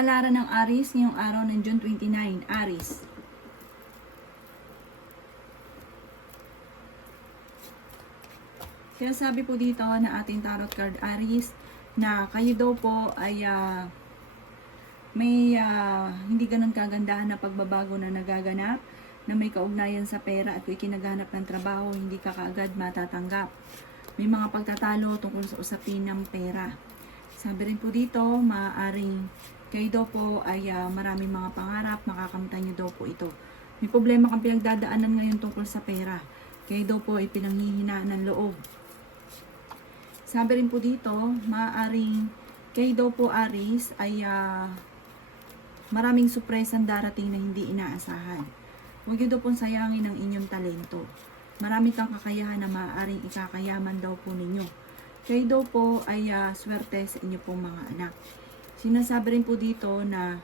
Kapalaran ng Aries ngayong araw ng June 29, Aries. Kaya sabi po dito na ating tarot card Aries na kayo daw po ay may hindi ganun kagandahan na pagbabago na nagaganap, na may kaugnayan sa pera at kung ikinaghanap ng trabaho, hindi ka kaagad matatanggap. May mga pagtatalo tungkol sa usapin ng pera. Sabi rin po dito, maaaring kayo daw po ay maraming mga pangarap, makakamtan nyo daw po ito. May problema kang pinagdadaanan ngayon tungkol sa pera. Kayo daw po ay pinanghihinaan ng loob. Sabi rin po dito, maaaring kayo daw po Aries ay maraming surpresang darating na hindi inaasahan. Huwag niyo daw pong sayangin ang inyong talento. Marami kang kakayahan na maaaring ikakayaman daw po ninyo. Kayo daw po ay swerte sa inyo pong mga anak. Sinasabi rin po dito na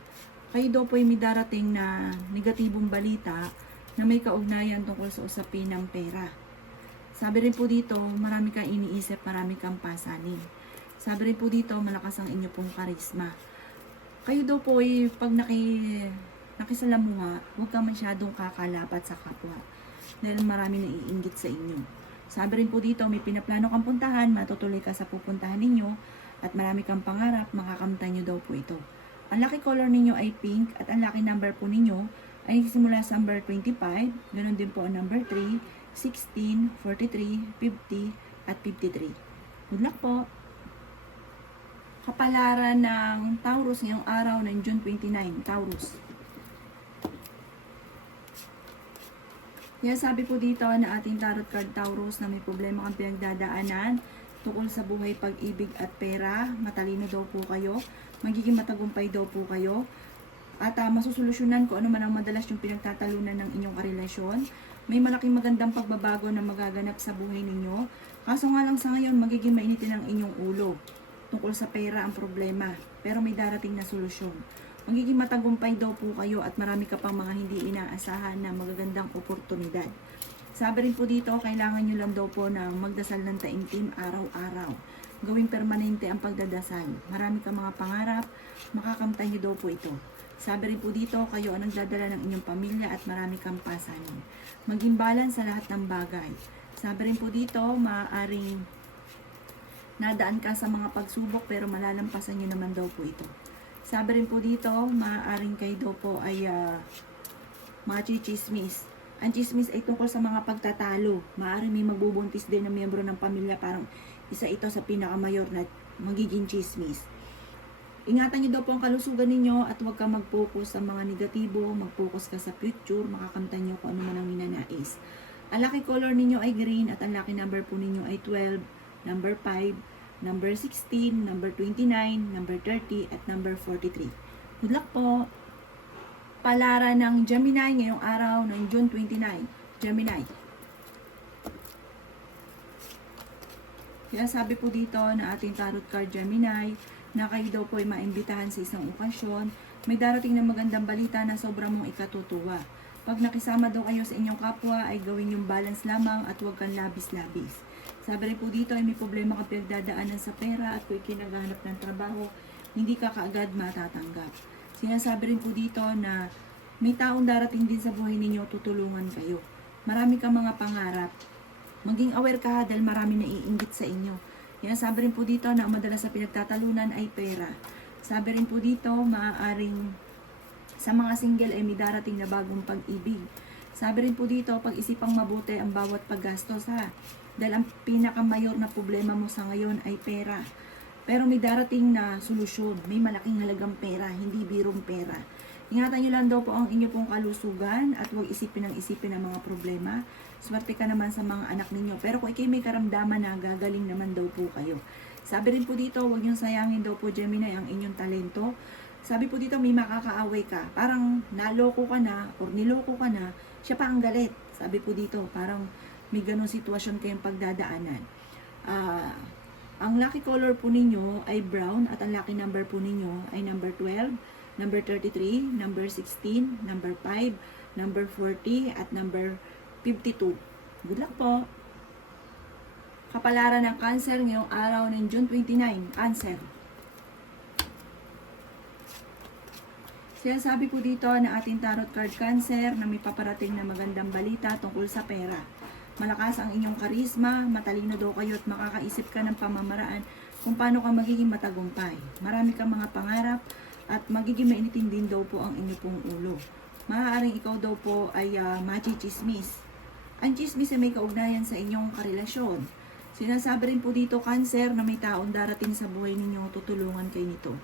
kayo daw po ay may darating na negatibong balita na may kaugnayan tungkol sa usapin ng pera. Sabi rin po dito, marami kang iniisip, marami kang pasanin. Sabi rin po dito, malakas ang inyo pong karisma. Kayo daw po ay pag nakisalamuha, huwag kang masyadong kakalapat sa kapwa. Dahil marami naiinggit sa inyo. Sabi rin po dito, may pinaplano kang puntahan, matutuloy ka sa pupuntahan ninyo, at marami kang pangarap, makakamtan nyo daw po ito. Ang lucky color ninyo ay pink, at ang lucky number po ninyo ay simula sa number 25, ganun din po ang number 3, 16, 43, 50, at 53. Good luck po! Kapalaran ng Taurus ngayong araw ng June 29, Taurus. Kaya sabi po dito na ating tarot card Taurus na may problema kang pinagdadaanan tungkol sa buhay, pag-ibig at pera. Matalino daw po kayo, magiging matagumpay daw po kayo, at masusolusyonan kung ano man ang madalas yung pinagtatalunan ng inyong karelasyon. May malaking magandang pagbabago na magaganap sa buhay ninyo. Kaso nga lang sa ngayon, magiging mainitin ang inyong ulo. Tungkol sa pera ang problema, pero may darating na solusyon. Magiging matagumpay daw po kayo at marami ka pang mga hindi inaasahan na magagandang oportunidad. Sabi rin po dito, kailangan nyo lang daw po na magdasal ng taimtim araw-araw. Gawing permanente ang pagdadasal. Marami ka mga pangarap, makakamtan nyo daw po ito. Sabi rin po dito, kayo ang nagdadala ng inyong pamilya at marami kang pasanin. Maging balance sa lahat ng bagay. Sabi rin po dito, maaaring nadaan ka sa mga pagsubok pero malalampasan nyo naman daw po ito. Sabi rin po dito, maaaring kayo daw po ay machichismis. Ang chismis ay tungkol sa mga pagtatalo. Maaaring may magbubuntis din na miyembro ng pamilya, parang isa ito sa pinakamayor na magiging chismis. Ingatan nyo daw po ang kalusugan ninyo at huwag ka mag-focus sa mga negatibo, mag-focus ka sa future, makakamtan nyo kung ano man ang ninanais. Ang lucky color ninyo ay green at ang lucky number po ninyo ay 12, number 5, number 16, number 29, number 30, at number 43. Good luck po! Palaran ng Gemini ngayong araw ng June 29. Gemini. Kaya sabi po dito na ating tarot card Gemini, na kayo daw po ay maimbitahan sa isang okasyon, may darating na magandang balita na sobrang mong ikatutuwa. Pag nakisama daw kayo sa inyong kapwa, ay gawin yung balance lamang at huwag kang labis-labis. Sabi rin po dito ay may problema ka pinagdadaanan sa pera at kung ikinaghanap ng trabaho, hindi ka kaagad matatanggap. Sinasabi rin po dito na may taong darating din sa buhay ninyo, tutulungan kayo. Marami kang mga pangarap. Maging aware ka dahil marami naiinggit sa inyo. Sinasabi rin po dito na madalas sa pinagtatalunan ay pera. Sabi rin po dito, maaaring sa mga single ay may darating na bagong pag-ibig. Sabi rin po dito, pag-isipang mabuti ang bawat paggastos ha. Dahil ang pinakamayor na problema mo sa ngayon ay pera. Pero may darating na solusyon. May malaking halagang pera, hindi birong pera. Ingatan nyo lang daw po ang inyo pong kalusugan at huwag isipin ang mga problema. Swerte ka naman sa mga anak ninyo. Pero kung ikay may karamdaman na, gagaling naman daw po kayo. Sabi rin po dito, huwag nyo sayangin daw po Gemini ang inyong talento. Sabi po dito, may makakaaway ka. Parang naloko ka na or niloko ka na, siya pa ang galit. Sabi po dito, parang may ganong sitwasyon kayong pagdadaanan. Ang lucky color po ninyo ay brown at ang lucky number po ninyo ay number 12, number 33, number 16, number 5, number 40, at number 52. Good luck po! Kapalaran ng Cancer ngayong araw ng June 29. Cancer. Sinasabi po dito na ating tarot card Cancer na may paparating na magandang balita tungkol sa pera. Malakas ang inyong karisma, matalino daw kayo at makakaisip ka ng pamamaraan kung paano ka magiging matagumpay. Marami kang mga pangarap at magiging mainitin din daw po ang inyong pong ulo. Maaaring ikaw daw po ay machichismis. Ang chismis ay may kaugnayan sa inyong karelasyon. Sinasabi rin po dito Cancer na may taong darating sa buhay ninyo, tutulungan kayo nito.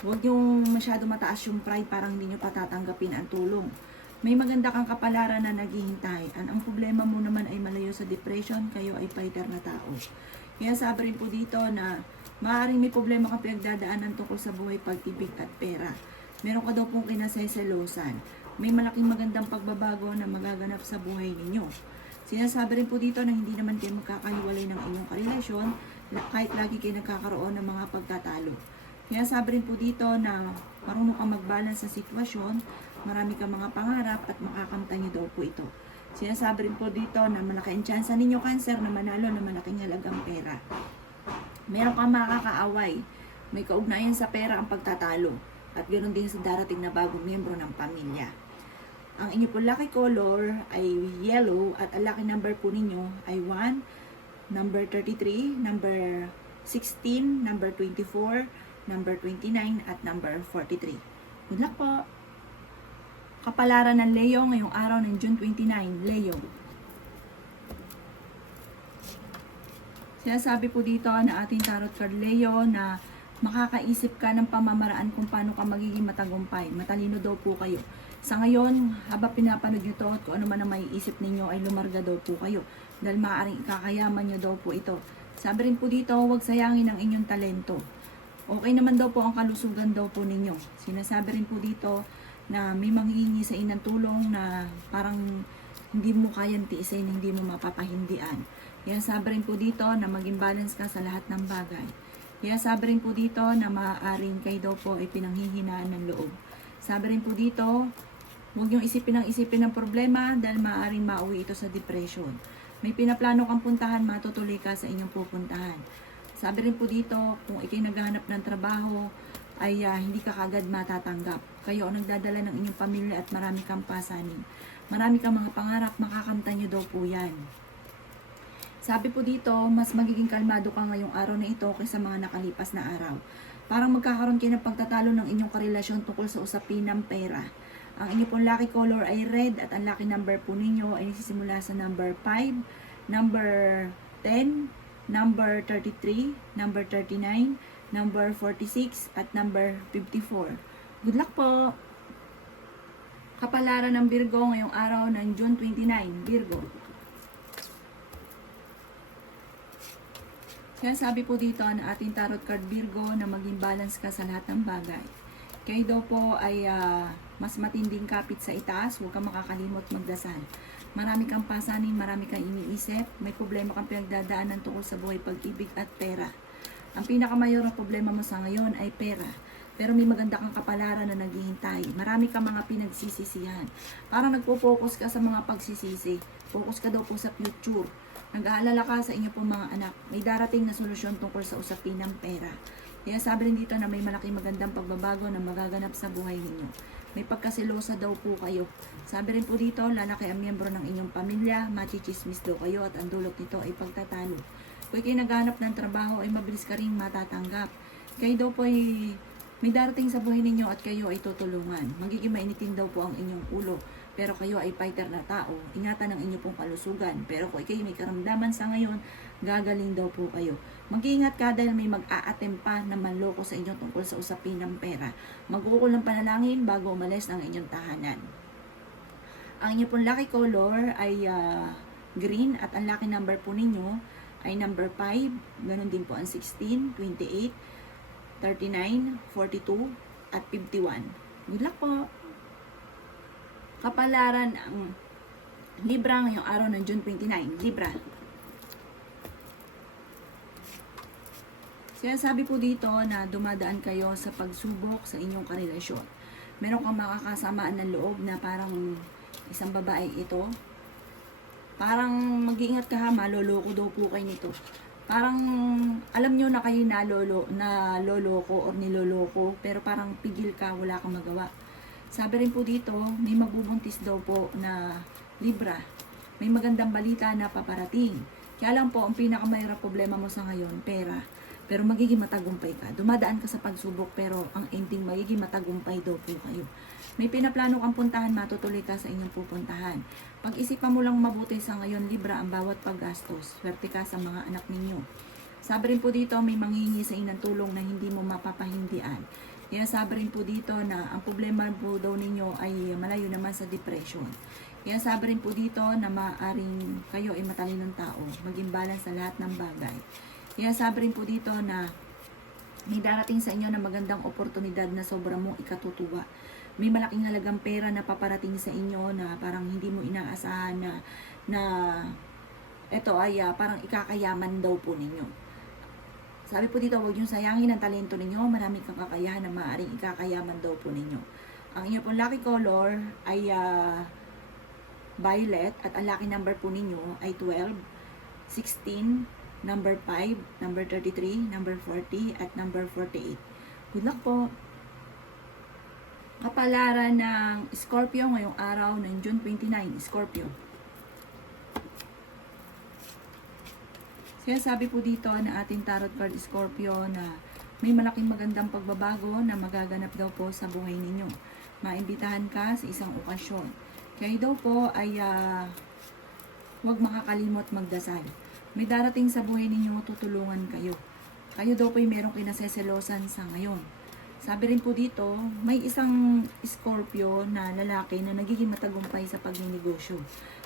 Huwag yung masyado mataas yung pride, parang hindi nyo patatanggapin ang tulong. May maganda kang kapalaran na naghihintay. Ang problema mo naman ay malayo sa depression, kayo ay fighter na tao. Kaya sabi rin po dito na maaaring may problema kang pinagdadaanan tungkol sa buhay, pag-ibig at pera. Meron ka daw pong kinaseselosan. May malaking magandang pagbabago na magaganap sa buhay ninyo. Sinasabi rin po dito na hindi naman kayo magkakahiwalay ng inyong karelasyon kahit lagi kayo nagkakaroon ng mga pagtatalo. Kaya sabi rin po dito na marunong kang mag-balance sa sitwasyon, marami kang mga pangarap at makakamtan niyo daw po ito. Sinasabi rin po dito na malaki ang tsansa ninyo Cancer na manalo na malaking halagang pera. Meron kang makakaaway, may kaugnayan sa pera ang pagtatalo at ganoon din sa darating na bagong miyembro ng pamilya. Ang inyo po lucky color ay yellow at ang lucky number po ninyo ay 1, number 33, number 16, number 24, number 29 at number 43. Good luck po! Kapalaran ng Leo ngayong araw ng June 29, Leo. Sinasabi po dito na ating tarot card Leo na makakaisip ka ng pamamaraan kung paano ka magiging matagumpay. Matalino daw po kayo. Sa ngayon, habang pinapanood nyo to at kung ano man ang maiisip ninyo ay lumarga daw po kayo. Dahil maaaring ikakayaman nyo daw po ito. Sabi rin po dito, huwag sayangin ang inyong talento. Okay naman daw po ang kalusugan daw po ninyo. Sinasabi rin po dito na may manghihingi sa inang tulong na parang hindi mo kayang tiisin, hindi mo mapapahindian. Kaya sabi rin po dito na maging balance ka sa lahat ng bagay. Kaya sabi rin po dito na maaaring kayo daw po ay pinanghihinaan ng loob. Sabi rin po dito, huwag yung isipin ng problema dahil maaaring mauwi ito sa depression. May pinaplano kang puntahan, matutuloy ka sa inyong pupuntahan. Sabi rin po dito, kung ikay naghahanap ng trabaho, ay hindi ka kagad matatanggap. Kayo ang nagdadala ng inyong pamilya at marami kang pasanin. Marami kang mga pangarap, makakamtan nyo daw po yan. Sabi po dito, mas magiging kalmado ka ngayong araw na ito kaysa mga nakalipas na araw. Parang magkakaroon kayo ng pagtatalo ng inyong karelasyon tungkol sa usapin ng pera. Ang inyong pong lucky color ay red at ang lucky number po ninyo ay nagsisimula sa number 5, number 10, number 33, number 39, number 46, at number 54. Good luck po! Kapalaran ng Virgo ngayong araw ng June 29, Virgo. Kaya sabi po dito na ating tarot card Virgo na maging balance ka sa lahat ng bagay. Kayo daw po ay mas matinding kapit sa itaas, huwag kang makakalimot magdasal. Marami kang pasanin, marami kang iniisip, may problema kang pinagdadaanan tungkol sa buhay, pag-ibig at pera. Ang pinakamayor na problema mo sa ngayon ay pera. Pero may maganda kang kapalaran na naghihintay. Marami kang mga pinagsisisihan. Parang nagpo-focus ka sa mga pagsisisi. Focus ka daw po sa future. Nag-aalala ka sa inyo pong mga anak. May darating na solusyon tungkol sa usapin ng pera. Kaya sabi rin dito na may malaking magandang pagbabago na magaganap sa buhay ninyo. May pagkasilosa daw po kayo. Sabi rin po dito, lalaki ang miyembro ng inyong pamilya, machichismis daw kayo at ang dulot nito ay pagtatalo. Kung kayo naghanap ng trabaho ay mabilis ka rin matatanggap. Kayo daw po ay may darating sa buhay ninyo at kayo ay tutulungan. Magiging mainitin daw po ang inyong ulo. Pero kayo ay fighter na tao. Ingatan ang inyong pong kalusugan. Pero kung kayo may karamdaman sa ngayon, gagaling daw po kayo. Mag-iingat ka dahil may mag-a-attempt pa na manloko sa inyo tungkol sa usapin ng pera. Mag-uukol ng panalangin bago umalis ng inyong tahanan. Ang inyong pong lucky color ay green at ang lucky number po ninyo ay number 5. Ganon din po ang 16, 28, 39, 42, at 51. Good luck po! Kapalaran ang Libra ngayong araw ng June 29. Libra. Sinasabi po dito na dumadaan kayo sa pagsubok sa inyong karelasyon. Meron kang makakasamaan ng loob na parang isang babae ito. Parang mag-iingat ka ha, maloloko daw po kayo nito. Parang alam nyo na kayo naloloko or niloloko, pero parang pigil ka, wala kang magawa. Sabi rin po dito, may magbubuntis daw po na Libra. May magandang balita na paparating. Kaya lang po, ang pinakamahirap problema mo sa ngayon, pera. Pero magiging matagumpay ka. Dumadaan ka sa pagsubok, pero ang ending magiging matagumpay daw po kayo. May pinaplano kang puntahan, matutuloy ka sa inyong pupuntahan. Pag-isipan mo lang mabuti sa ngayon, Libra, ang bawat paggastos. Swerte ka sa mga anak ninyo. Sabi rin po dito, may manghihingi sa inyo ng tulong na hindi mo mapapahindian. Kaya sabi rin po dito na ang problema po daw ninyo ay malayo naman sa depression. Kaya sabi rin po dito na maaaring kayo ay matalinong tao, maging balance sa lahat ng bagay. Kaya sabi rin po dito na may darating sa inyo na magandang oportunidad na sobrang mong ikatutuwa. May malaking halagang pera na paparating sa inyo na parang hindi mo inaasahan na ito ay parang ikakayaman daw po ninyo. Sabi po dito, huwag niyong sayangin ang talento ninyo. Maraming kang kakayahan na maaaring ikakayaman daw po ninyo. Ang inyo pong lucky color ay violet at ang lucky number po ninyo ay 12, 16, number 5, number 33, number 40, at number 48. Good luck po! Kapalaran ng Scorpio ngayong araw ng June 29, Scorpio. Kaya sabi po dito na ating tarot card Scorpio na may malaking magandang pagbabago na magaganap daw po sa buhay ninyo. Maimbitahan ka sa isang okasyon. Kaya daw po ay huwag makakalimot magdasal. May darating sa buhay ninyo, tutulungan kayo. Kayo daw po ay merong kinaseselosan sa ngayon. Sabi rin po dito, may isang Scorpio na lalaki na nagiging matagumpay sa pagninegosyo.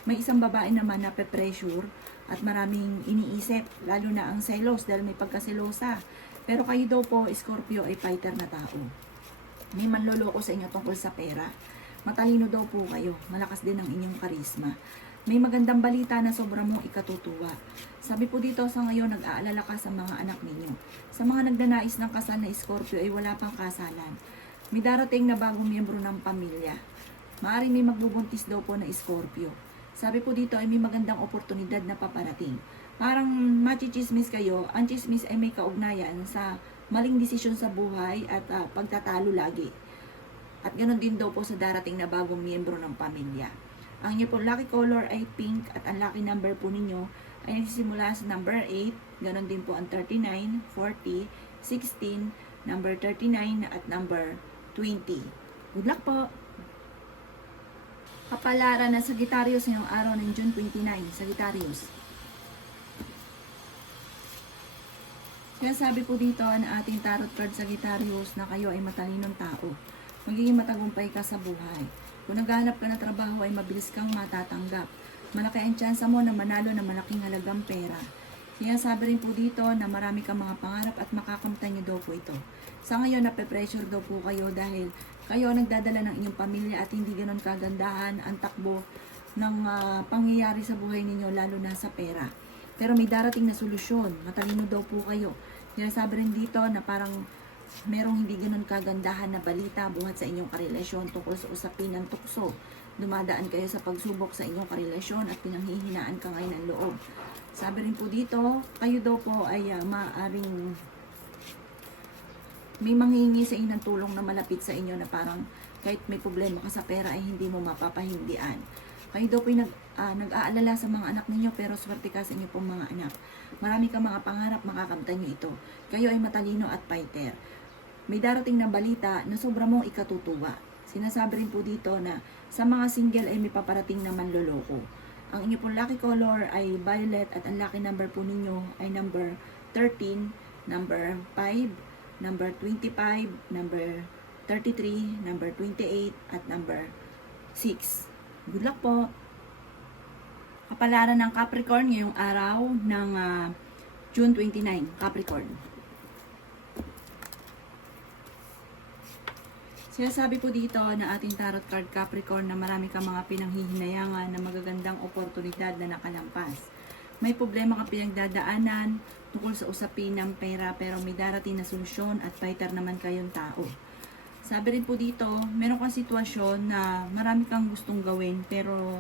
May isang babae naman na pe-pressure at maraming iniisip, lalo na ang selos dahil may pagkaselosa. Pero kayo daw po, Scorpio, ay fighter na tao. May manloloko sa inyo tungkol sa pera. Matalino daw po kayo, malakas din ang inyong karisma. May magandang balita na sobrang mong ikatutuwa. Sabi po dito sa ngayon, nag-aalala ka sa mga anak ninyo. Sa mga nagnanais ng kasal na Scorpio ay wala pang kasalan. May darating na bagong miyembro ng pamilya. Maaaring may magbubuntis daw po na Scorpio. Sabi po dito ay may magandang oportunidad na paparating. Parang machichismis kayo, ang chismis ay may kaugnayan sa maling desisyon sa buhay at pagtatalo lagi. At ganoon din daw po sa darating na bagong miyembro ng pamilya. Ang inyo po lucky color ay pink at ang lucky number po ninyo ay nagsisimula sa number 8, ganoon din po ang 39, 40, 16, number 39 at number 20. Good luck po! Kapalaran ng Sagittarius ngayong araw ng June 29, Sagittarius. Kaya sabi po dito na ating tarot card Sagittarius na kayo ay matalinong tao. Magiging matagumpay ka sa buhay. Kung naghahanap ka ng trabaho ay mabilis kang matatanggap. Malaki ang tsansa mo na manalo ng malaking halagang pera. Kaya sabi rin po dito na marami kang mga pangarap at makakamtan nyo daw po ito. Sa ngayon, nape-pressure daw po kayo dahil kayo nagdadala ng inyong pamilya at hindi ganon kagandahan ang takbo ng pangyayari sa buhay ninyo, lalo na sa pera. Pero may darating na solusyon. Matalino daw po kayo. Kaya sabi rin dito na parang merong hindi ganon kagandahan na balita buhat sa inyong karelasyon tungkol sa usapin ng tukso. Dumadaan kayo sa pagsubok sa inyong karelasyon at pinanghihinaan ka ngayon ng loob. Sabi rin po dito, kayo daw po ay maaaring may manghingi sa inyo ng tulong na malapit sa inyo na parang kahit may problema ka sa pera ay hindi mo mapapahindian. Kayo daw po ay nag-aalala sa mga anak ninyo pero swerte ka sa inyo pong mga anak. Marami kang mga pangarap, makakamtan nyo ito. Kayo ay matalino at fighter. May darating na balita na sobra mong ikatutuwa. Sinasabi rin po dito na sa mga single ay may paparating na manloloko. Ang inyo pong lucky color ay violet at ang lucky number po ninyo ay number 13, number 5, number 25, number 33, number 28, at number 6. Good luck po! Kapalaran ng Capricorn ngayong araw ng June 29, Capricorn. Sinasabi po dito na ating tarot card Capricorn na marami kang mga pinanghihinayangan na magagandang oportunidad na nakalampas. May problema kang pinagdadaanan tungkol sa usapin ng pera pero may darating na solusyon at fighter naman kayong tao. Sabi rin po dito, meron kang sitwasyon na marami kang gustong gawin pero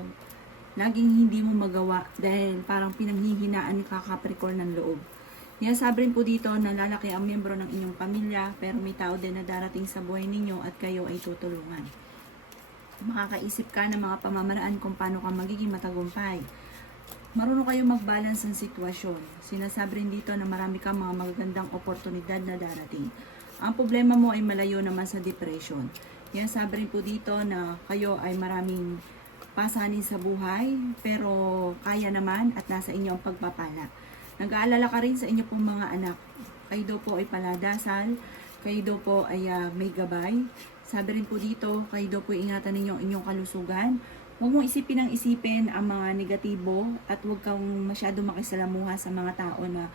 laging hindi mo magawa dahil parang pinanghihinaan ka Capricorn ng loob. Yan sabi rin po dito na lalaki ang miyembro ng inyong pamilya pero may tao din na darating sa buhay ninyo at kayo ay tutulungan. Makakaisip ka ng mga pamamaraan kung paano ka magiging matagumpay. Marunong kayong mag-balance ng sitwasyon. Sinasabi rin dito na marami kang mga magagandang oportunidad na darating. Ang problema mo ay malayo naman sa depression. Yan, sabi rin po dito na kayo ay maraming pasanin sa buhay, pero kaya naman at nasa inyo ang pagpapala. Nag-aalala ka rin sa inyo pong mga anak. Kayo daw po ay paladasal, kayo daw po ay may gabay. Sabi rin po dito, kayo daw po ingatan ninyo ang inyong kalusugan. Huwag mong isipin ang isipin ang mga negatibo at huwag kang masyado makisalamuha sa mga tao na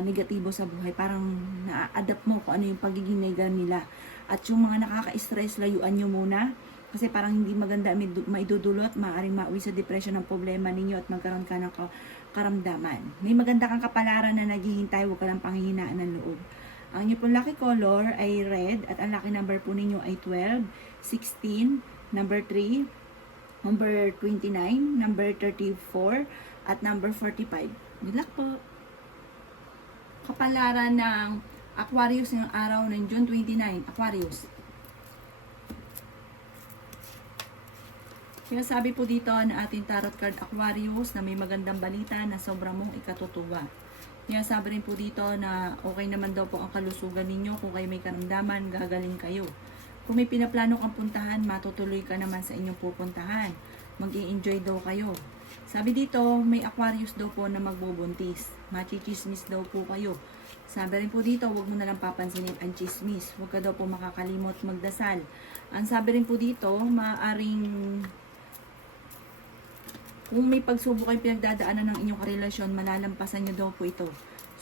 negatibo sa buhay. Parang na-adapt mo kung ano yung pagiging nega nila. At yung mga nakaka-stress, layuan nyo muna. Kasi parang hindi maganda maidudulot, maaaring mauwi sa depression ng problema ninyo at magkaroon ka ng karamdaman. May maganda kang kapalaran na naghihintay, huwag ka lang panghihinaan ng loob. Ang inyo pong lucky color ay red at ang lucky number po ninyo ay 12, 16, number 3, number 29, number 34, at number 45. Good luck po! Kapalaran ng Aquarius ng araw ng June 29, Aquarius. Kaya sabi po dito na ating tarot card Aquarius na may magandang balita na sobrang mong ikatutuwa. Kaya sabi rin po dito na okay naman daw po ang kalusugan ninyo. Kung kayo may karamdaman, gagaling kayo. Kung may pinaplano kang puntahan, matutuloy ka naman sa inyong pupuntahan. Mag-i-enjoy daw kayo. Sabi dito, may Aquarius daw po na magbubuntis. Machichismis daw po kayo. Sabi rin po dito, huwag mo na lang papansinin ang chismis. Huwag ka daw po makakalimot magdasal. Ang sabi rin po dito, maaaring kung may pagsubok kayong pinagdadaanan ng inyong karelasyon, malalampasan nyo daw po ito.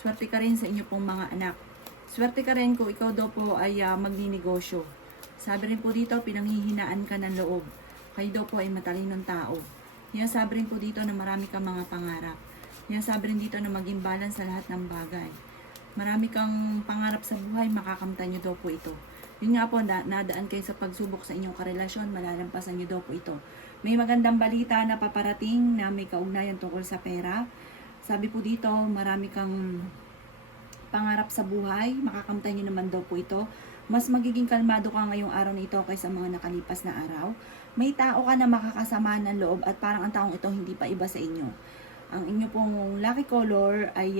Swerte ka rin sa inyo pong mga anak. Swerte ka rin kung ikaw daw po ay magninegosyo. Sabi rin po dito, pinanghihinaan ka ng loob. Kayo daw po ay matalinong tao. Yan sabi rin po dito na marami kang mga pangarap. Yan sabi rin dito na maging balance sa lahat ng bagay. Marami kang pangarap sa buhay, makakamtan nyo daw po ito. Yun nga po, nadaan kayo sa pagsubok sa inyong karelasyon, malalampasan nyo daw po ito. May magandang balita na paparating na may kaugnayan tungkol sa pera. Sabi po dito, marami kang pangarap sa buhay, makakamtan nyo naman daw po ito. Mas magiging kalmado ka ngayong araw nito kaysa mga nakalipas na araw. May tao ka na makakasama ng loob at parang ang taong ito hindi pa iba sa inyo. Ang inyo pong lucky color ay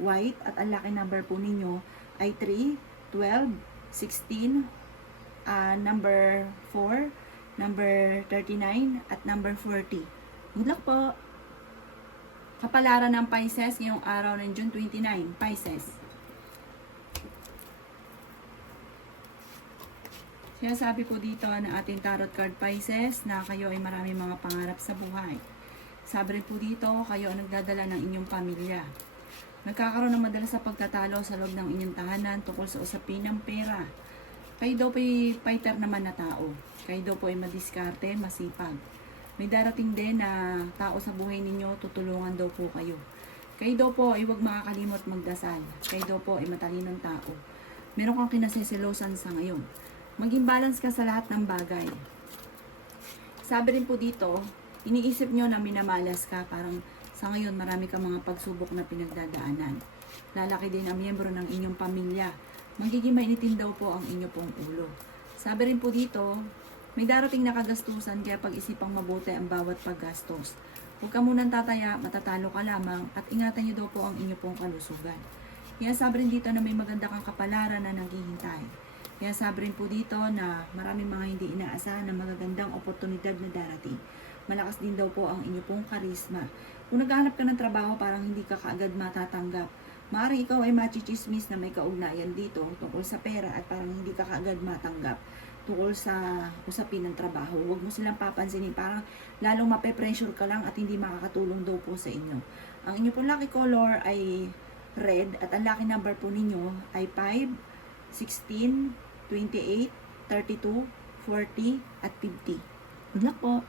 white at ang lucky number po ninyo ay 3, 12, 16, number 4, number 39, at number 40. Good luck po! Kapalaran ng Pisces ngayong araw ng June 29, Pisces. Sinasabi po dito na ating tarot card Pisces na kayo ay marami mga pangarap sa buhay. Sabi rin po dito, kayo ang nagdadala ng inyong pamilya. Nagkakaroon ng madalas sa pagtatalo sa loob ng inyong tahanan tungkol sa usapin ng pera. Kayo daw po ay fighter naman na tao. Kayo daw po ay madiskarte, masipag. May darating din na tao sa buhay ninyo, tutulungan daw po kayo. Kayo daw po ay huwag makakalimot magdasal. Kayo daw po ay matalinong tao. Meron kang kinasiselosan sa ngayon. Maging balance ka sa lahat ng bagay. Sabi rin po dito, iniisip nyo na minamalas ka, parang sa ngayon marami kang mga pagsubok na pinagdadaanan. Lalaki din ang miyembro ng inyong pamilya. Magiging mainitin daw po ang inyo pong ulo. Sabi rin po dito, may darating na kagastusan kaya pag-isipang mabuti ang bawat paggastos. Huwag ka munang tataya, matatalo ka lamang at ingatan nyo daw po ang inyo pong kalusugan. Kaya sabi rin dito na may maganda kang kapalaran na naghihintay. Kaya sabi rin po dito na maraming mga hindi inaasahan na magagandang oportunidad na darating. Malakas din daw po ang inyo pong karisma. Kung naghahanap ka ng trabaho, parang hindi ka kaagad matatanggap. Maaaring ikaw ay machichismis na may kaugnayan dito tungkol sa pera at parang hindi ka kaagad matanggap tungkol sa usapin ng trabaho. Huwag mo silang papansinin, parang lalong mape-pressure ka lang at hindi makakatulong daw po sa inyo. Ang inyo pong lucky color ay red at ang lucky number po ninyo ay 5, 16, 28, 32, 40, at 50. Good luck po!